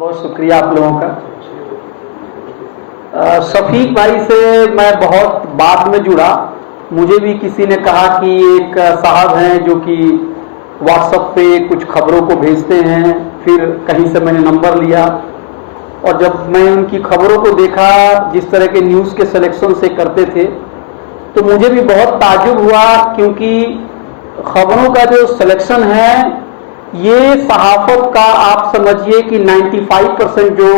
बहुत शुक्रिया आप लोगों का। शफीक भाई से मैं बहुत बाद में जुड़ा। मुझे भी किसी ने कहा कि एक साहब हैं जो कि व्हाट्सएप पे कुछ खबरों को भेजते हैं, फिर कहीं से मैंने नंबर लिया और जब मैं उनकी खबरों को देखा जिस तरह के न्यूज़ के सिलेक्शन से करते थे तो मुझे भी बहुत ताज्जुब हुआ, क्योंकि खबरों का जो सिलेक्शन है ये सहाफत का आप समझिए कि 95% जो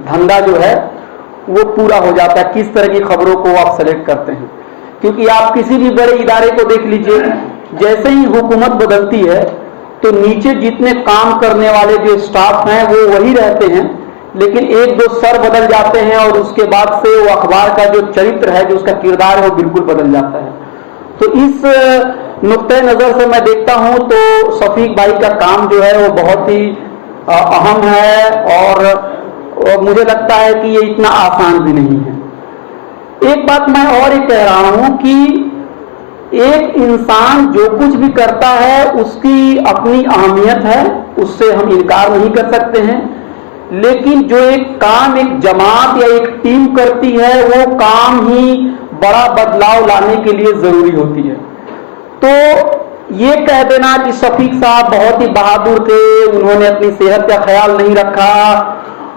धंधा जो है वो पूरा हो जाता है किस तरह की खबरों को आप सेलेक्ट करते हैं। क्योंकि आप किसी भी बड़े इदारे को देख लीजिए, जैसे ही हुकूमत बदलती है तो नीचे जितने काम करने वाले जो स्टाफ हैं वो वही रहते हैं, लेकिन एक दो सर बदल जाते हैं और उसके बाद से वो अखबार का जो चरित्र है, जो उसका किरदार है वो बिल्कुल बदल जाता है। तो इस नुक्ते नज़र से मैं देखता हूं तो शफीक भाई का काम जो है वो बहुत ही अहम है और मुझे लगता है कि ये इतना आसान भी नहीं है। एक बात मैं और ये कह रहा हूं कि एक इंसान जो कुछ भी करता है उसकी अपनी अहमियत है, उससे हम इनकार नहीं कर सकते हैं, लेकिन जो एक काम एक जमात या एक टीम करती है वो काम ही बड़ा बदलाव लाने के लिए जरूरी होती है। तो ये कह देना कि शफीक साहब बहुत ही बहादुर थे, उन्होंने अपनी सेहत का ख्याल नहीं रखा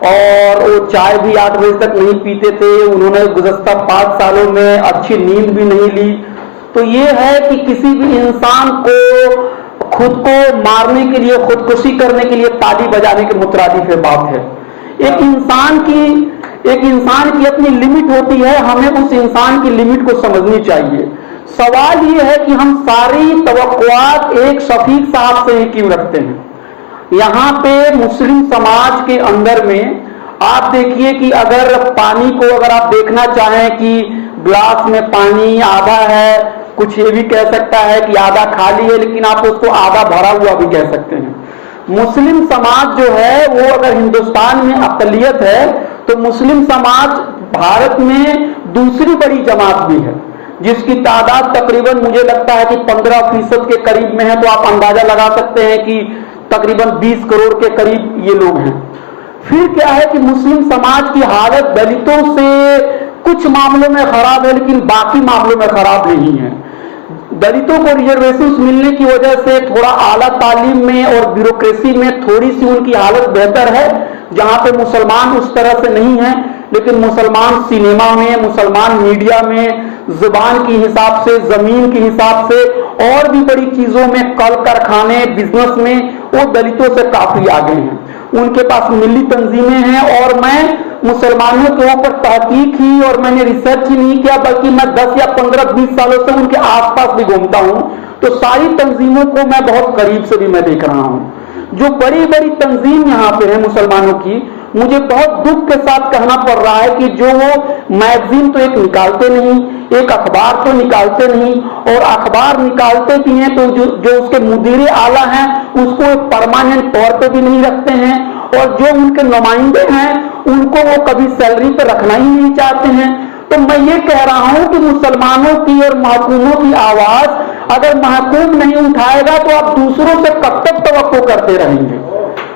और वो चाय भी 8 बजे तक नहीं पीते थे, उन्होंने गुज़श्ता 5 सालों में अच्छी नींद भी नहीं ली, तो ये है कि किसी भी इंसान को खुद को मारने के लिए, खुदकुशी करने के लिए ताली बजाने के मुतरादिफ बात है। एक इंसान की अपनी लिमिट होती है, हमें उस इंसान की लिमिट को समझनी चाहिए। सवाल ये है कि हम सारी तवक्कुआत एक शफीक साहब से ही क्यों रखते हैं। यहाँ पे मुस्लिम समाज के अंदर में आप देखिए कि अगर पानी को अगर आप देखना चाहें कि ग्लास में पानी आधा है, कुछ ये भी कह सकता है कि आधा खाली है, लेकिन आप उसको आधा भरा हुआ भी कह सकते हैं। मुस्लिम समाज जो है वो अगर हिंदुस्तान में अक़लियत है तो मुस्लिम समाज भारत में दूसरी बड़ी जमात भी है, जिसकी तादाद तकरीबन मुझे लगता है कि 15% के करीब में है। तो आप अंदाजा लगा सकते हैं कि तकरीबन 20 करोड़ के करीब ये लोग हैं। फिर क्या है कि मुस्लिम समाज की हालत दलितों से कुछ मामलों में खराब है, लेकिन बाकी मामलों में खराब नहीं है। दलितों को रिजर्वेशन मिलने की वजह से थोड़ा आला तालीम में और ब्यूरोक्रेसी में थोड़ी सी उनकी हालत बेहतर है, जहां पे मुसलमान उस तरह से नहीं है। लेकिन मुसलमान सिनेमा में, मुसलमान मीडिया में, जुबान के हिसाब से, जमीन के हिसाब से और भी बड़ी चीजों में, कल कारखाने, बिजनेस में वो दलितों से काफी आगे हैं। उनके पास मिली तंजीमें हैं और मैं मुसलमानों के ऊपर तहकीक ही और मैंने रिसर्च ही नहीं किया, बल्कि मैं 10 या 15-20 सालों से उनके आसपास भी घूमता हूं, तो सारी तंजीमों को मैं बहुत करीब से भी मैं देख रहा हूं। जो बड़ी बड़ी तंजीम यहाँ पे है मुसलमानों की, मुझे बहुत दुख के साथ कहना पड़ रहा है कि जो वो मैगजीन तो एक निकालते नहीं, एक अखबार तो निकालते नहीं, और अखबार निकालते भी हैं तो जो उसके मुदीर आला हैं उसको परमानेंट तौर पे भी नहीं रखते हैं, और जो उनके नुमाइंदे हैं उनको वो कभी सैलरी पे रखना ही नहीं चाहते हैं। तो मैं ये कह रहा हूं कि मुसलमानों की और महकूमों की आवाज अगर महकूम नहीं उठाएगा तो आप दूसरों से कब तक तवक्को करते रहेंगे।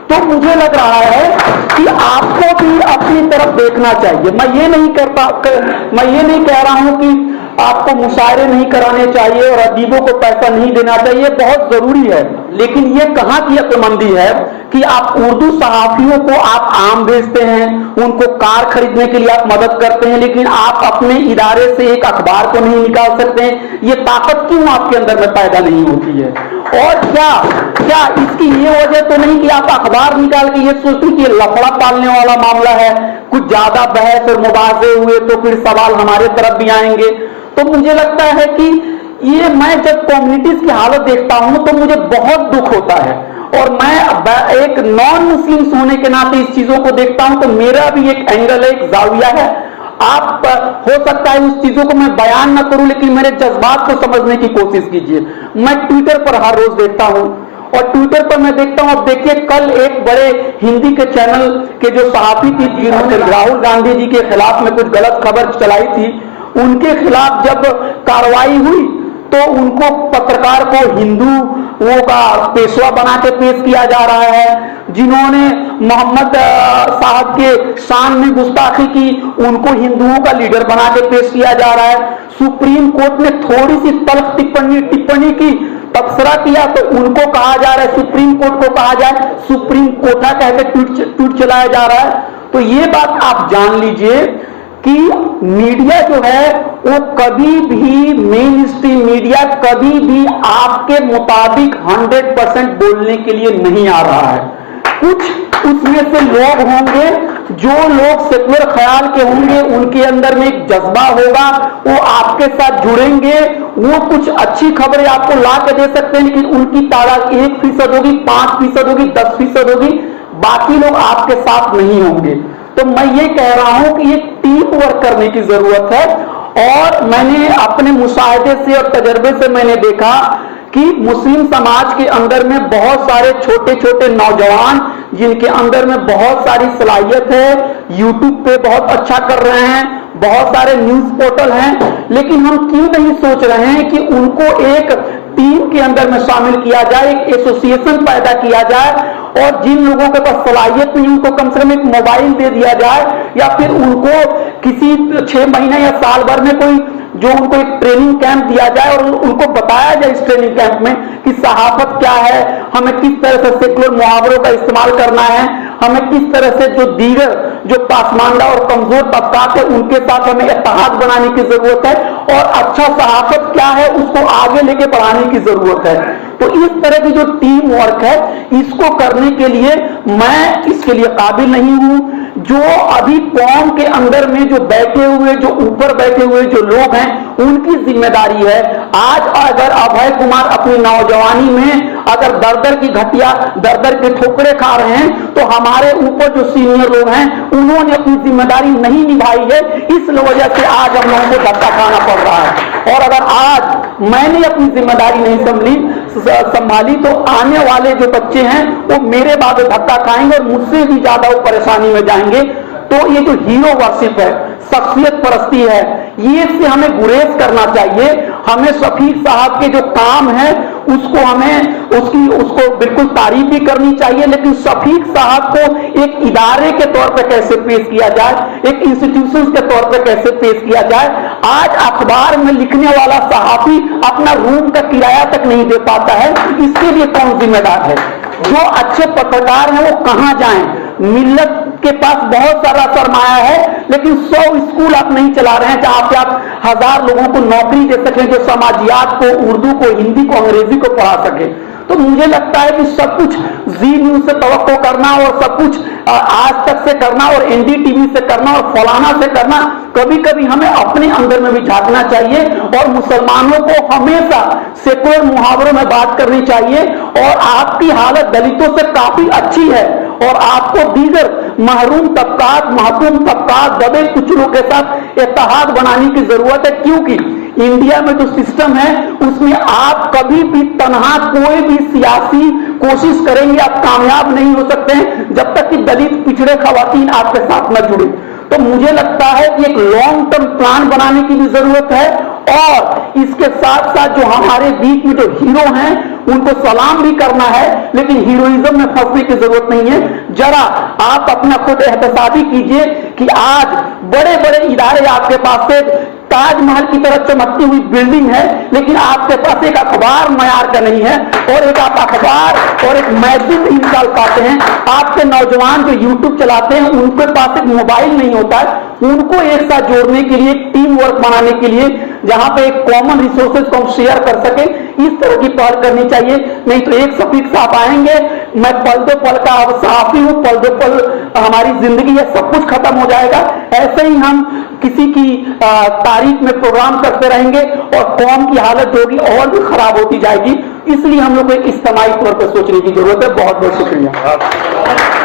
तो मुझे लग रहा है कि आपको भी अपनी तरफ देखना चाहिए। मैं ये नहीं कह रहा हूं कि आपको मुशायरे नहीं कराने चाहिए और अदीबों को पैसा नहीं देना चाहिए, बहुत जरूरी है, लेकिन ये कहाँ की अक्लमंदी है कि आप उर्दू सहाफियों को आप आम भेजते हैं, उनको कार खरीदने के लिए आप मदद करते हैं, लेकिन आप अपने इदारे से एक अखबार को नहीं निकाल सकते हैं। ये ताकत क्यों आपके अंदर में पैदा नहीं होती है? और क्या इसकी ये वजह तो नहीं कि आप अखबार निकाल के ये सोचते कि लफड़ा पालने वाला मामला है, कुछ ज्यादा बहस और मुबाजे हुए तो फिर सवाल हमारे तरफ भी आएंगे। तो मुझे लगता है कि ये मैं जब कम्युनिटीज की हालत देखता हूं तो मुझे बहुत दुख होता है, और मैं एक नॉन मुस्लिम होने के नाते इस चीजों को देखता हूं तो मेरा भी एक एंगल है, एक जाविया है। आप हो सकता है उस चीजों को मैं बयान ना करूं, लेकिन मेरे जज्बात को समझने की कोशिश कीजिए। मैं ट्विटर पर हर रोज देखता हूं, और ट्विटर पर मैं देखता हूं, अब देखिए कल एक बड़े हिंदी के चैनल के जो सहाफी थी जिन्होंने राहुल गांधी जी के खिलाफ में कुछ गलत खबर चलाई थी, उनके खिलाफ जब कार्रवाई हुई तो उनको पत्रकार को हिंदुओं का पेशवा बना के पेश किया जा रहा है। जिन्होंने मोहम्मद साहब के शान में गुस्ताखी की, उनको हिंदुओं का लीडर बना के पेश किया जा रहा है। सुप्रीम कोर्ट ने थोड़ी सी तल्ख टिप्पणी की, तबसरा किया, तो उनको कहा जा रहा है, सुप्रीम कोर्ट को कहा जाए सुप्रीम कोटा कहकर ट्वीट चलाया जा रहा है। तो ये बात आप जान लीजिए कि मीडिया जो है वो कभी भी, मेन स्ट्रीम मीडिया कभी भी आपके मुताबिक 100% बोलने के लिए नहीं आ रहा है। कुछ उसमें से लोग होंगे, जो लोग सेक्युलर ख्याल के होंगे, उनके अंदर में एक जज्बा होगा, वो आपके साथ जुड़ेंगे, वो कुछ अच्छी खबरें आपको ला के दे सकते हैं, लेकिन उनकी तादाद 1% होगी, 5% होगी, 10% होगी, बाकी लोग आपके साथ नहीं होंगे। तो मैं ये कह रहा हूं कि ये टीम वर्क करने की जरूरत है। और मैंने अपने मुशाहिदे से और तजर्बे से मैंने देखा कि मुस्लिम समाज के अंदर में बहुत सारे छोटे छोटे नौजवान जिनके अंदर में बहुत सारी सलाहियत है, यूट्यूब पे बहुत अच्छा कर रहे हैं, बहुत सारे न्यूज पोर्टल हैं, लेकिन हम क्यों नहीं सोच रहे हैं कि उनको एक टीम के अंदर में शामिल किया जाए, एक एसोसिएशन पैदा किया जाए, और जिन लोगों के पास सलाहियत नहीं उनको कम से कम एक मोबाइल दे दिया जाए, या फिर उनको किसी 6 महीने या साल भर में कोई जो उनको एक ट्रेनिंग कैंप दिया जाए और उनको बताया जाए इस ट्रेनिंग कैंप में कि सहाफत क्या है, हमें किस तरह से सेकुलर मुहावरों का इस्तेमाल करना है, हमें किस तरह से जो दीगर जो पासमानदा और कमजोर तबकात है उनके साथ हमें इत्तेहाद बनाने की जरूरत है, और अच्छा सहाफत क्या है उसको आगे लेके बढ़ाने की जरूरत है। तो इस तरह की जो टीम वर्क है, इसको करने के लिए मैं इसके लिए काबिल नहीं हूं। जो अभी कौम के अंदर में जो बैठे हुए, जो ऊपर बैठे हुए जो लोग हैं, उनकी जिम्मेदारी है। आज अगर अभय कुमार अपनी नौजवानी में अगर दर की घटिया दर के ठोकरे खा रहे हैं, तो हमारे ऊपर जो सीनियर लोग हैं उन्होंने अपनी जिम्मेदारी नहीं निभाई है, इस वजह से आज हम लोगों को धक्का खाना पड़ रहा है। और अगर आज मैंने अपनी जिम्मेदारी नहीं संभाली तो आने वाले जो बच्चे हैं वो मेरे बाद धक्का खाएंगे और मुझसे भी ज्यादा वो परेशानी में जाएंगे। तो ये जो हीरो वर्शिप है, शख्सियत परस्ती है, ये से हमें गुरेज करना चाहिए। हमें शफीक साहब के जो काम है उसको हमें उसको बिल्कुल तारीफ भी करनी चाहिए, लेकिन शफीक साहब को एक इदारे के तौर पर कैसे पेश किया जाए, एक इंस्टीट्यूशन के तौर पर कैसे पेश किया जाए। आज अखबार में लिखने वाला सहाफी अपना रूम का किराया तक नहीं दे पाता है, इसके लिए कौन जिम्मेदार है? जो अच्छे पत्रकार हैं वो कहां जाएं? मिल्लत के पास बहुत सारा सरमाया है, लेकिन 100 स्कूल आप नहीं चला रहे हैं जहां पे आप 1000 लोगों को नौकरी दे सकें, जो समाजियात को, उर्दू को, हिंदी को, अंग्रेजी को पढ़ा सके। तो मुझे लगता है कि सब कुछ जी न्यूज से तवक्को करना और सब कुछ आज तक से करना और एनडीटीवी से करना और फलाना से करना, कभी कभी हमें अपने अंदर में भी झांकना चाहिए और मुसलमानों को हमेशा सेकुलर मुहावरों में बात करनी चाहिए। और आपकी हालत दलितों से काफी अच्छी है और आपको दीगर महरूम तबकात, महकूम तबकात, दबे कुचलों के साथ इत्तेहाद बनाने की जरूरत है, क्योंकि इंडिया में जो सिस्टम है उसमें आप कभी भी तनहा कोई भी सियासी कोशिश करेंगे आप कामयाब नहीं हो सकते हैं जब तक कि दलित पिछड़े खवातीन आपके साथ न जुड़े। तो मुझे लगता है कि एक लॉन्ग टर्म प्लान बनाने की भी जरूरत है, और इसके साथ साथ जो हमारे बीच में जो हीरो हैं उनको सलाम भी करना है, लेकिन हीरोइज्म में फंसने की जरूरत नहीं है। जरा आप अपना खुद एहतसाबी कीजिए कि आज बड़े बड़े इदारे आपके पास से ताजमहल की तरह चमकती हुई बिल्डिंग है, लेकिन आपके पास एक अखबार मयार का नहीं है, और एक आप अखबार और एक मैगजीन नहीं निकाल पाते हैं। आपके नौजवान जो यूट्यूब चलाते हैं उनके पास एक मोबाइल नहीं होता है, उनको एक साथ जोड़ने के लिए, टीम वर्क बनाने के लिए, जहां पे एक कॉमन रिसोर्सेज को हम शेयर कर सके, इस तरह की पहल करनी चाहिए। नहीं तो एक शफीक साहब आएंगे, मैं पल दो पल का सहाफी हूं, पल दो पल हमारी जिंदगी है, सब कुछ खत्म हो जाएगा। ऐसे ही हम किसी की तारीफ में प्रोग्राम करते रहेंगे और कौम की हालत जो होगी और भी खराब होती जाएगी। इसलिए हम लोग को एक इज्तिमाई तौर पर सोचने की जरूरत है। बहुत बहुत शुक्रिया।